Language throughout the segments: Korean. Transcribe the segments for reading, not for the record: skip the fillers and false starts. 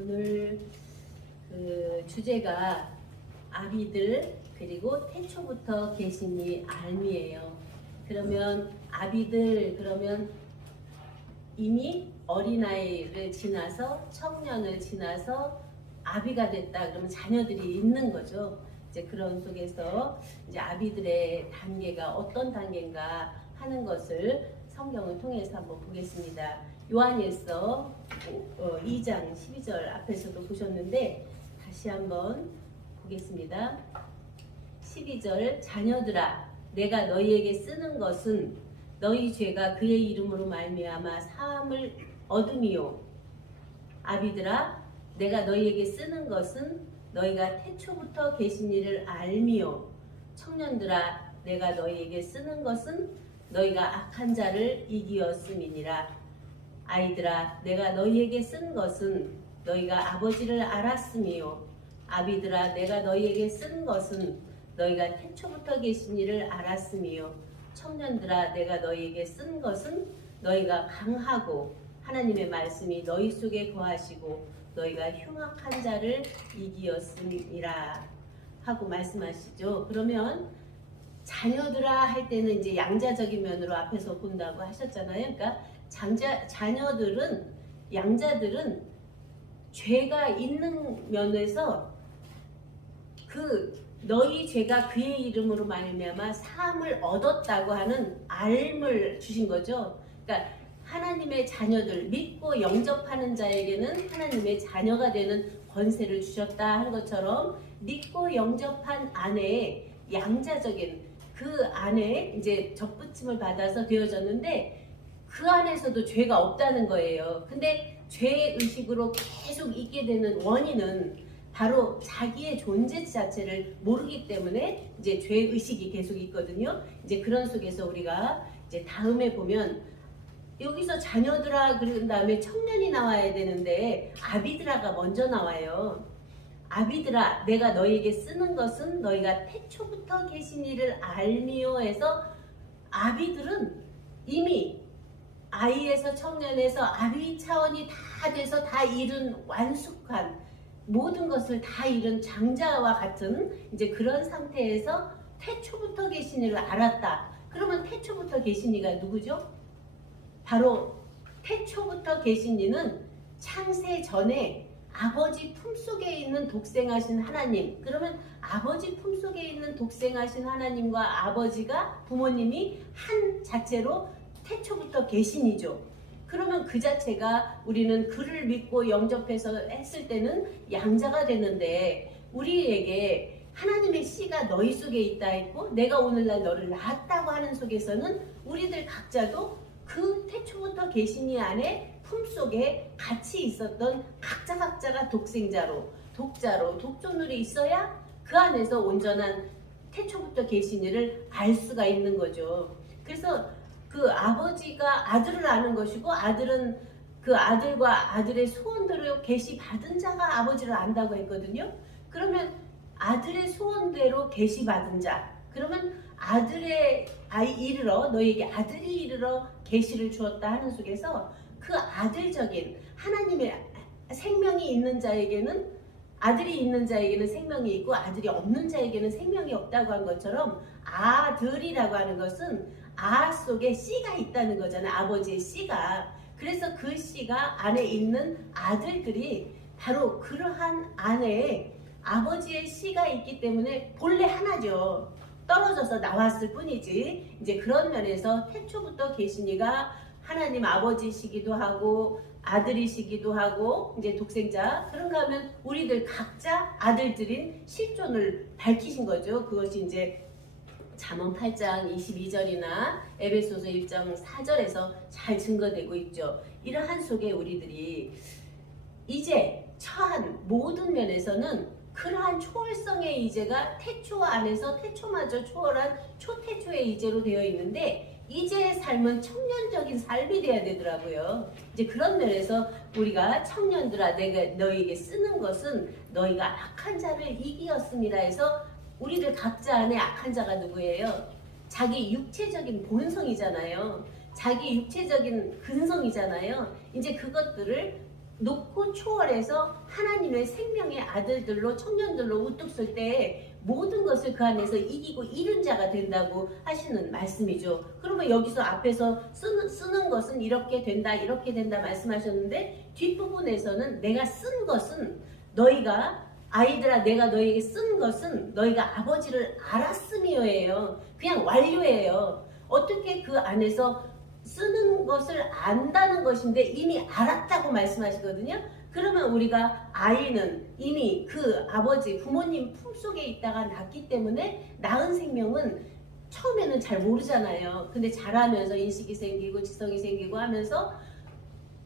오늘 그 주제가 아비들 그리고 태초부터 계시니 알미예요. 그러면 아비들 그러면 이미 어린아이를 지나서 청년을 지나서 아비가 됐다 그러면 자녀들이 있는 거죠. 이제 그런 속에서 이제 아비들의 단계가 어떤 단계인가 하는 것을 성경을 통해서 한번 보겠습니다. 요한일서 2장 12절 앞에서도 보셨는데 다시 한번 보겠습니다. 12절 자녀들아 내가 너희에게 쓰는 것은 너희 죄가 그의 이름으로 말미암아 사함을 얻음이요 아비들아 내가 너희에게 쓰는 것은 너희가 태초부터 계신 이를 알미요 청년들아 내가 너희에게 쓰는 것은 너희가 악한 자를 이기었음이니라. 아이들아 내가 너희에게 쓴 것은 너희가 아버지를 알았음이요 아비들아 내가 너희에게 쓴 것은 너희가 태초부터 계신 이를 알았음이요 청년들아 내가 너희에게 쓴 것은 너희가 강하고 하나님의 말씀이 너희 속에 거하시고 너희가 흉악한 자를 이기었음이라 하고 말씀하시죠. 그러면 자녀들아 할 때는 이제 양자적인 면으로 앞에서 본다고 하셨잖아요. 그러니까 자녀들은 양자들은 죄가 있는 면에서 그 너희 죄가 그의 이름으로 말미암아 사함을 얻었다고 하는 알을 주신 거죠. 그러니까 하나님의 자녀들 믿고 영접하는 자에게는 하나님의 자녀가 되는 권세를 주셨다 한 것처럼 믿고 영접한 안에 양자적인 그 안에 이제 접붙임을 받아서 되어졌는데 그 안에서도 죄가 없다는 거예요. 근데 죄 의식으로 계속 있게 되는 원인은 바로 자기의 존재 자체를 모르기 때문에 이제 죄 의식이 계속 있거든요. 이제 그런 속에서 우리가 이제 다음에 보면 여기서 자녀들아 그런 다음에 청년이 나와야 되는데 아비들아가 먼저 나와요. 아비들아 내가 너희에게 쓰는 것은 너희가 태초부터 계신 이를 알미요 해서 아비들은 이미 아이에서 청년에서 아비 차원이 다 돼서 다 이룬 완숙한 모든 것을 다 이룬 장자와 같은 이제 그런 상태에서 태초부터 계신 이를 알았다. 그러면 태초부터 계신 이가 누구죠? 바로 태초부터 계신 이는 창세 전에 아버지 품속에 있는 독생하신 하나님. 그러면 아버지 품속에 있는 독생하신 하나님과 아버지가 부모님이 한 자체로 태초부터 계신이죠. 그러면 그 자체가 우리는 그를 믿고 영접해서 했을 때는 양자가 되는데 우리에게 하나님의 씨가 너희 속에 있다 했고 내가 오늘날 너를 낳았다고 하는 속에서는 우리들 각자도 그 태초부터 계신 이 안에 품속에 같이 있었던 각자가 독생자로 독자로 독존물이 있어야 그 안에서 온전한 태초부터 계신 이를 알 수가 있는 거죠. 그래서 그 아버지가 아들을 아는 것이고 아들은 그 아들과 아들의 소원대로 계시 받은 자가 아버지를 안다고 했거든요. 그러면 아들의 소원대로 계시 받은 자 그러면 아들의 아이 이르러 너희에게 아들이 이르러 계시를 주었다 하는 속에서 그 아들적인 하나님의 생명이 있는 자에게는 아들이 있는 자에게는 생명이 있고 아들이 없는 자에게는 생명이 없다고 한 것처럼 아들이라고 하는 것은 아 속에 씨가 있다는 거잖아요. 아버지의 씨가. 그래서 그 씨가 안에 있는 아들들이 바로 그러한 안에 아버지의 씨가 있기 때문에 본래 하나죠. 떨어져서 나왔을 뿐이지. 이제 그런 면에서 태초부터 계신 이가 하나님 아버지시기도 하고 아들이시기도 하고 이제 독생자 그런가 하면 우리들 각자 아들들인 실존을 밝히신 거죠. 그것이 이제 잠언 8장 22절이나 에베소서 1장 4절에서 잘 증거되고 있죠. 이러한 속에 우리들이 이제 처한 모든 면에서는 그러한 초월성의 이제가 태초 안에서 태초마저 초월한 초태초의 이제로 되어 있는데 이제의 삶은 청년적인 삶이 돼야 되더라고요. 이제 그런 면에서 우리가 청년들아 내가 너희에게 쓰는 것은 너희가 악한 자를 이기었습니다 해서 우리들 각자 안에 악한 자가 누구예요? 자기 육체적인 본성이잖아요. 자기 육체적인 근성이잖아요. 이제 그것들을 높고 초월해서 하나님의 생명의 아들들로 청년들로 우뚝 설 때 모든 것을 그 안에서 이기고 이룬 자가 된다고 하시는 말씀이죠. 그러면 여기서 앞에서 쓰는 것은 이렇게 된다 이렇게 된다 말씀하셨는데 뒷부분에서는 내가 쓴 것은 너희가 아이들아 내가 너희에게 쓴 것은 너희가 아버지를 알았음이요예요. 그냥 완료예요. 어떻게 그 안에서 쓰는 것을 안다는 것인데 이미 알았다고 말씀하시거든요. 그러면 우리가 아이는 이미 그 아버지 부모님 품속에 있다가 낳기 때문에 낳은 생명은 처음에는 잘 모르잖아요. 근데 자라면서 인식이 생기고 지성이 생기고 하면서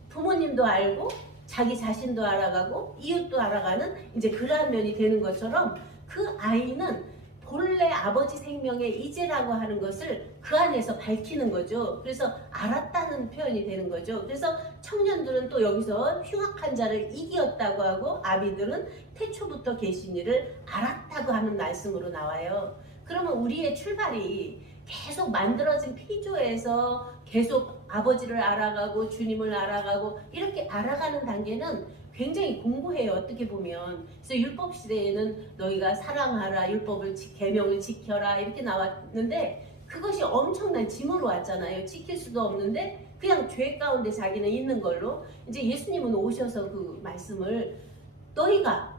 부모님도 알고 자기 자신도 알아가고 이웃도 알아가는 이제 그러한 면이 되는 것처럼 그 아이는 본래 아버지 생명의 이제라고 하는 것을 그 안에서 밝히는 거죠. 그래서 알았다는 표현이 되는 거죠. 그래서 청년들은 또 여기서 흉악한 자를 이기었다고 하고 아비들은 태초부터 계신 이를 알았다고 하는 말씀으로 나와요. 그러면 우리의 출발이 계속 만들어진 피조에서 계속 아버지를 알아가고 주님을 알아가고 이렇게 알아가는 단계는 굉장히 공고해요. 어떻게 보면. 그래서 율법 시대에는 너희가 사랑하라, 율법을 계명을 지켜라 이렇게 나왔는데 그것이 엄청난 짐으로 왔잖아요. 지킬 수도 없는데 그냥 죄 가운데 자기는 있는 걸로. 이제 예수님은 오셔서 그 말씀을 너희가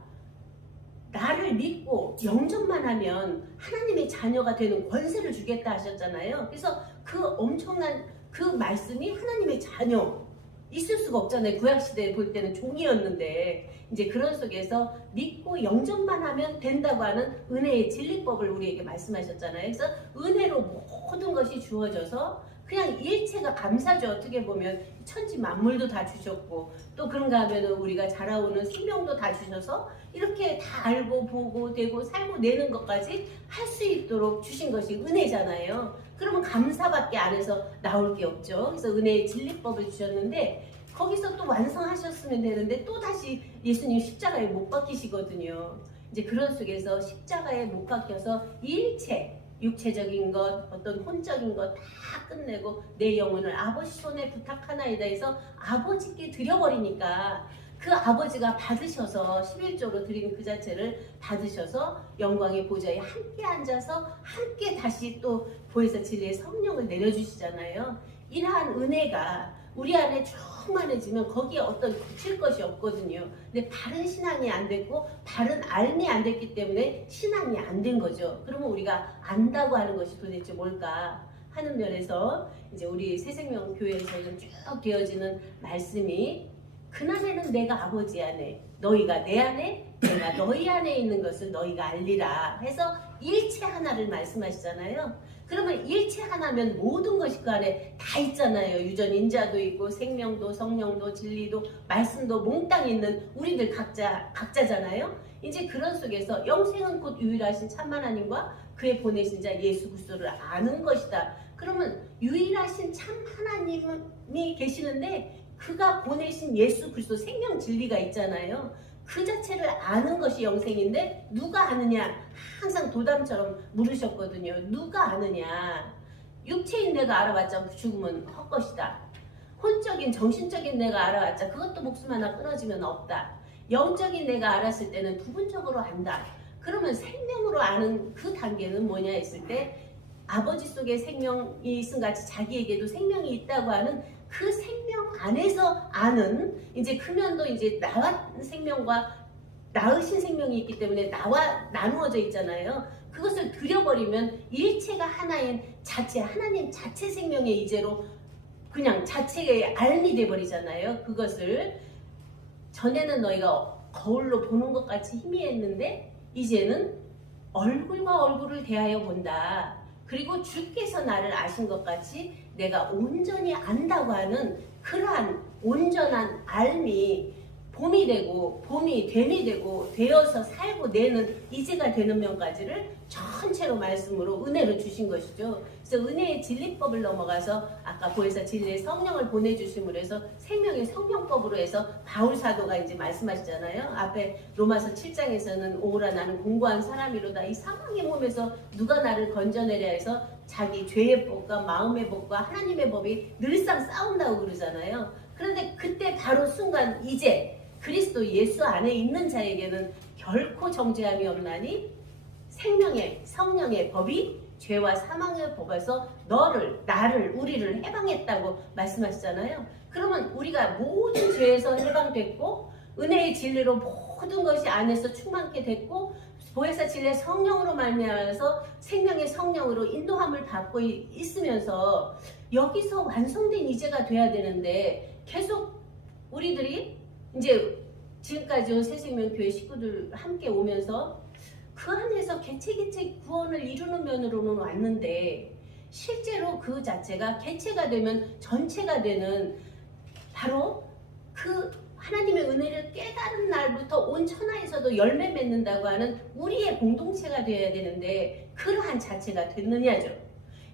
나를 믿고 영접만 하면 하나님의 자녀가 되는 권세를 주겠다 하셨잖아요. 그래서 그 엄청난 그 말씀이 하나님의 자녀 있을 수가 없잖아요. 구약시대에 볼 때는 종이었는데 이제 그런 속에서 믿고 영접만 하면 된다고 하는 은혜의 진리법을 우리에게 말씀하셨잖아요. 그래서 은혜로 모든 것이 주어져서 그냥 일체가 감사죠. 어떻게 보면 천지 만물도 다 주셨고 또 그런가 하면 우리가 자라오는 생명도 다 주셔서 이렇게 다 알고 보고 되고 살고 내는 것까지 할 수 있도록 주신 것이 은혜잖아요. 그러면 감사밖에 안에서 나올 게 없죠. 그래서 은혜의 진리법을 주셨는데 거기서 또 완성하셨으면 되는데 또 다시 예수님 십자가에 못 박히시거든요. 이제 그런 속에서 십자가에 못 박혀서 일체 육체적인 것, 어떤 혼적인 것 다 끝내고 내 영혼을 아버지 손에 부탁하나이다 해서 아버지께 드려버리니까 그 아버지가 받으셔서 11조로 드린 그 자체를 받으셔서 영광의 보좌에 함께 앉아서 함께 다시 또 보혜사 진리의 성령을 내려주시잖아요. 이러한 은혜가 우리 안에 충만해지면 거기에 어떤 굳힐 것이 없거든요. 근데 바른 신앙이 안 됐고 바른 알미 안 됐기 때문에 신앙이 안 된 거죠. 그러면 우리가 안다고 하는 것이 도대체 뭘까 하는 면에서 이제 우리 새생명교회에서는 쭉 되어지는 말씀이 그날에는 내가 아버지 안에 너희가 내 안에 내가 너희 안에 있는 것을 너희가 알리라 해서 일체 하나를 말씀하시잖아요. 그러면 일체 하나면 모든 것이 그 안에 다 있잖아요. 유전 인자도 있고 생명도 성령도 진리도 말씀도 몽땅 있는 우리들 각자잖아요. 이제 그런 속에서 영생은 곧 유일하신 참만 하나님과 그의 보내신 자 예수 그리스도를 아는 것이다. 그러면 유일하신 참 하나님이 계시는데 그가 보내신 예수 그리스도 생명 진리가 있잖아요. 그 자체를 아는 것이 영생인데 누가 아느냐? 항상 도담처럼 물으셨거든요. 누가 아느냐? 육체인 내가 알아봤자 죽으면 헛것이다. 혼적인 정신적인 내가 알아봤자 그것도 목숨 하나 끊어지면 없다. 영적인 내가 알았을 때는 부분적으로 안다. 그러면 생명으로 아는 그 단계는 뭐냐 했을 때 아버지 속에 생명이 있음 같이 자기에게도 생명이 있다고 하는 그 생명 안에서 아는 이제 그 면도 이제 나와 생명과 낳으신 생명이 있기 때문에 나와 나누어져 있잖아요. 그것을 들여버리면 일체가 하나인 자체 하나님 자체 생명의 이제로 그냥 자체의 알미 돼버리잖아요. 그것을 전에는 너희가 거울로 보는 것 같이 희미했는데 이제는 얼굴과 얼굴을 대하여 본다. 그리고 주께서 나를 아신 것 같이 내가 온전히 안다고 하는 그러한 온전한 알미 봄이 되고 봄이 됨이 되고 되어서 살고 내는 이제가 되는 면까지를 전체로 말씀으로 은혜로 주신 것이죠. 그래서 은혜의 진리법을 넘어가서 아까 보혜사 진리의 성령을 보내주심으로 해서 생명의 성령법으로 해서 바울 사도가 이제 말씀하시잖아요. 앞에 로마서 7장에서는 오라 나는 공고한 사람이로다. 이 사망의 몸에서 누가 나를 건져내랴 해서 자기 죄의 법과 마음의 법과 하나님의 법이 늘상 싸운다고 그러잖아요. 그런데 그때 바로 순간 이제 그리스도 예수 안에 있는 자에게는 결코 정죄함이 없나니 생명의 성령의 법이 죄와 사망의 법에서 나를 우리를 해방했다고 말씀하시잖아요. 그러면 우리가 모든 죄에서 해방됐고 은혜의 진리로 모든 것이 안에서 충만케 됐고 보혜사 진리의 성령으로 말미암아서 생명의 성령으로 인도함을 받고 있으면서 여기서 완성된 이제가 돼야 되는데 계속 우리들이 이제 지금까지 온 새생명교회 식구들 함께 오면서 그 안에서 개체 구원을 이루는 면으로는 왔는데 실제로 그 자체가 개체가 되면 전체가 되는 바로 그 하나님의 은혜를 깨달은 날부터 온 천하에서도 열매 맺는다고 하는 우리의 공동체가 되어야 되는데 그러한 자체가 됐느냐죠.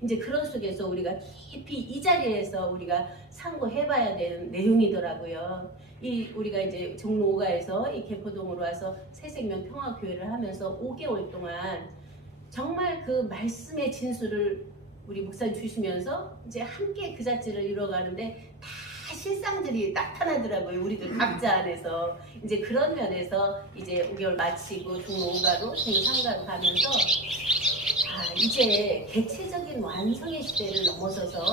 이제 그런 속에서 우리가 깊이 이 자리에서 우리가 상고해봐야 되는 내용이더라고요. 우리가 이제 종로 5가에서 이 개포동으로 와서 새생명 평화교회를 하면서 5개월 동안 정말 그 말씀의 진수를 우리 목사님 주시면서 이제 함께 그 자체를 이뤄가는데 다 실상들이 나타나더라고요. 우리들 각자 안에서. 이제 그런 면에서 이제 5개월 마치고 종로 5가로 종상가로 가면서 이제 개체적인 완성의 시대를 넘어서서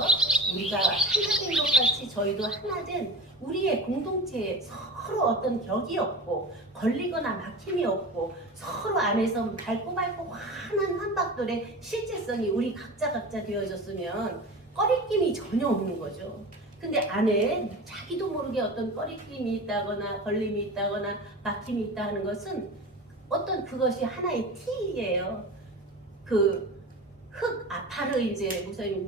우리가 하나된 것 같이 저희도 하나된 우리의 공동체에 서로 어떤 벽이 없고 걸리거나 막힘이 없고 서로 안에서 밝고 환한 한박돌의 실제성이 우리 각자 되어졌으면 꺼리낌이 전혀 없는 거죠. 근데 안에 자기도 모르게 어떤 꺼리낌이 있다거나 걸림이 있다거나 막힘이 있다 하는 것은 어떤 그것이 하나의 티예요. 그 흙 아파르 이제 목사님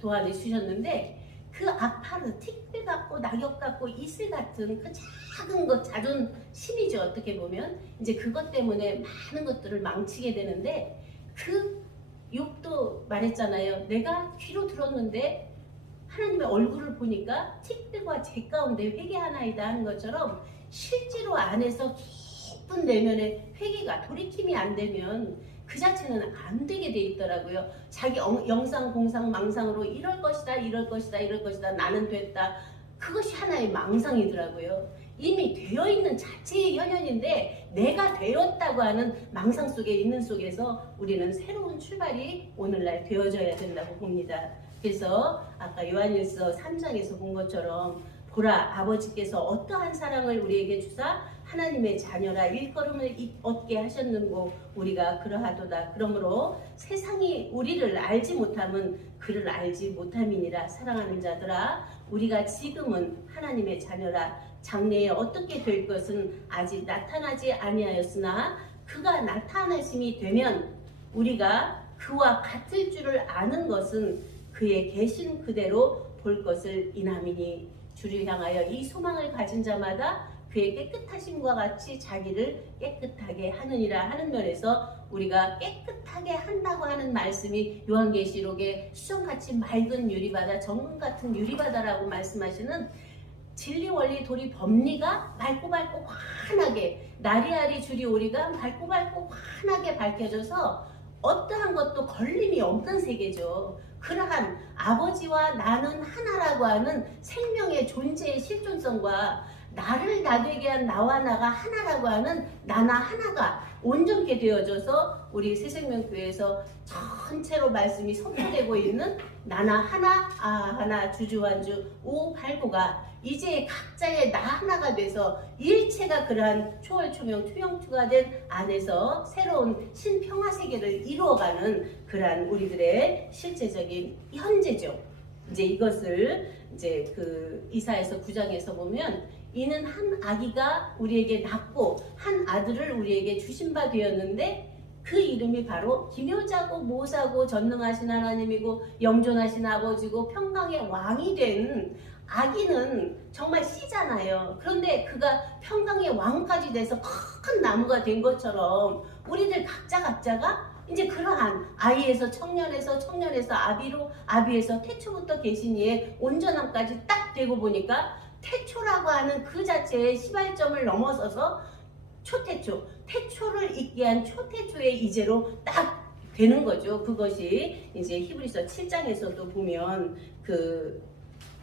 도안해 주셨는데 그 아파르 틱들 같고 낙엽 같고 이슬 같은 그 작은 것 자존심이죠. 어떻게 보면 이제 그것 때문에 많은 것들을 망치게 되는데 그 욕도 말했잖아요. 내가 귀로 들었는데 하나님의 얼굴을 보니까 틱들과 제 가운데 회개하나이다 하는 것처럼 실제로 안에서 깊은 내면의 회개가 돌이킴이 안 되면 그 자체는 안 되게 돼 있더라고요. 자기 영상, 공상, 망상으로 이럴 것이다 나는 됐다. 그것이 하나의 망상이더라고요. 이미 되어 있는 자체의 현현인데 내가 되었다고 하는 망상 속에 있는 속에서 우리는 새로운 출발이 오늘날 되어져야 된다고 봅니다. 그래서 아까 요한일서 3장에서 본 것처럼 보라 아버지께서 어떠한 사랑을 우리에게 주사 하나님의 자녀라 일컬음을 얻게 하셨는고 우리가 그러하도다. 그러므로 세상이 우리를 알지 못함은 그를 알지 못함이니라. 사랑하는 자들아 우리가 지금은 하나님의 자녀라. 장래에 어떻게 될 것은 아직 나타나지 아니하였으나 그가 나타나심이 되면 우리가 그와 같을 줄을 아는 것은 그의 계신 그대로 볼 것을 인함이니 주를 향하여 이 소망을 가진 자마다 그의 깨끗하심과 같이 자기를 깨끗하게 하느니라 하는 면에서 우리가 깨끗하게 한다고 하는 말씀이 요한계시록에 수정같이 맑은 유리바다, 정금 같은 유리바다라고 말씀하시는 진리 원리 도리 법리가 맑고 환하게 나리아리 주리 오리가 맑고 환하게 밝혀져서 어떠한 것도 걸림이 없는 세계죠. 그러한 아버지와 나는 하나라고 하는 생명의 존재의 실존성과 나를 나되게 한 나와 나가 하나라고 하는 나나 하나가 온전케 되어져서 우리 새생명교회에서 전체로 말씀이 선포되고 있는 나나 하나 하나 주주완주 오팔구가 이제 각자의 나 하나가 돼서 일체가 그러한 초월초명 투영투가 된 안에서 새로운 신평화세계를 이루어가는 그러한 우리들의 실제적인 현재죠. 이제 이것을 이제 그 이사야서 9장에서 보면 이는 한 아기가 우리에게 낳고 한 아들을 우리에게 주신 바 되었는데 그 이름이 바로 기묘자고 모사고 전능하신 하나님이고 영존하신 아버지고 평강의 왕이 된 아기는 정말 씨잖아요. 그런데 그가 평강의 왕까지 돼서 큰 나무가 된 것처럼 우리들 각자가 이제 그러한 아이에서 청년에서 아비로 아비에서 태초부터 계신 이의 온전함까지 딱 되고 보니까 태초라고 하는 그 자체의 시발점을 넘어서서 태초를 있게 한 초태초의 이제로 딱 되는 거죠. 그것이 이제 히브리서 7장에서도 보면 그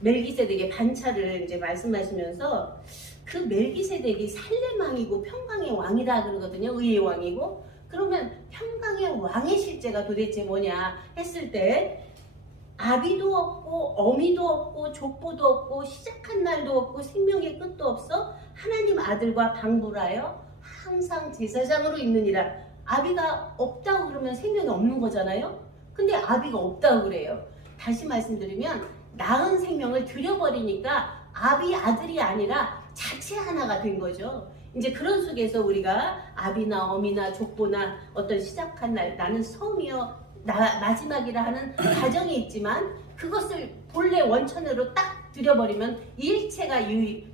멜기세덱의 반차를 이제 말씀하시면서 그 멜기세덱이 살렘 왕이고 평강의 왕이다 그러거든요. 의의 왕이고. 그러면 평강의 왕의 실제가 도대체 뭐냐 했을 때 아비도 없고 어미도 없고 족보도 없고 시작한 날도 없고 생명의 끝도 없어 하나님 아들과 방불하여 항상 제사장으로 있느니라. 아비가 없다고 그러면 생명이 없는 거잖아요. 근데 아비가 없다고 그래요. 다시 말씀드리면 낳은 생명을 들여버리니까 아비 아들이 아니라 자체 하나가 된 거죠. 이제 그런 속에서 우리가 아비나 어미나 족보나 어떤 시작한 날 나는 성이여 마지막이라 하는 가정이 있지만 그것을 본래 원천으로 딱 들여버리면 일체가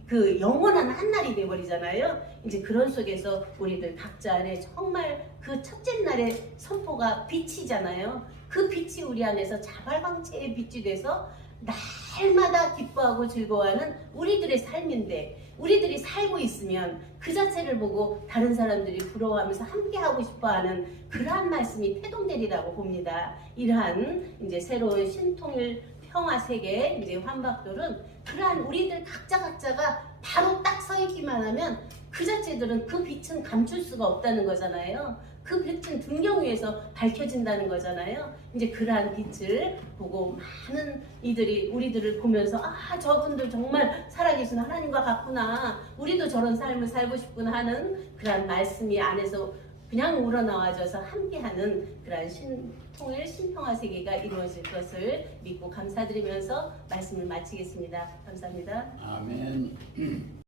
그 영원한 한날이 돼버리잖아요. 이제 그런 속에서 우리들 각자 안에 정말 그 첫째 날의 선포가 빛이잖아요. 그 빛이 우리 안에서 자발광체의 빛이 돼서 날마다 기뻐하고 즐거워하는 우리들의 삶인데 우리들이 살고 있으면 그 자체를 보고 다른 사람들이 부러워하면서 함께하고 싶어하는 그러한 말씀이 태동되리라고 봅니다. 이러한 이제 새로운 신통일 평화 세계 이제 환박돌은 그러한 우리들 각자가 바로 딱 서 있기만 하면 그 자체들은 그 빛은 감출 수가 없다는 거잖아요. 그 빛은 등경 위에서 밝혀진다는 거잖아요. 이제 그러한 빛을 보고 많은 이들이 우리들을 보면서 아 저분들 정말 살아계신 하나님과 같구나. 우리도 저런 삶을 살고 싶구나 하는 그러한 말씀이 안에서 그냥 우러나와져서 함께하는 그러한 통일 신평화 세계가 이루어질 것을 믿고 감사드리면서 말씀을 마치겠습니다. 감사합니다. 아멘.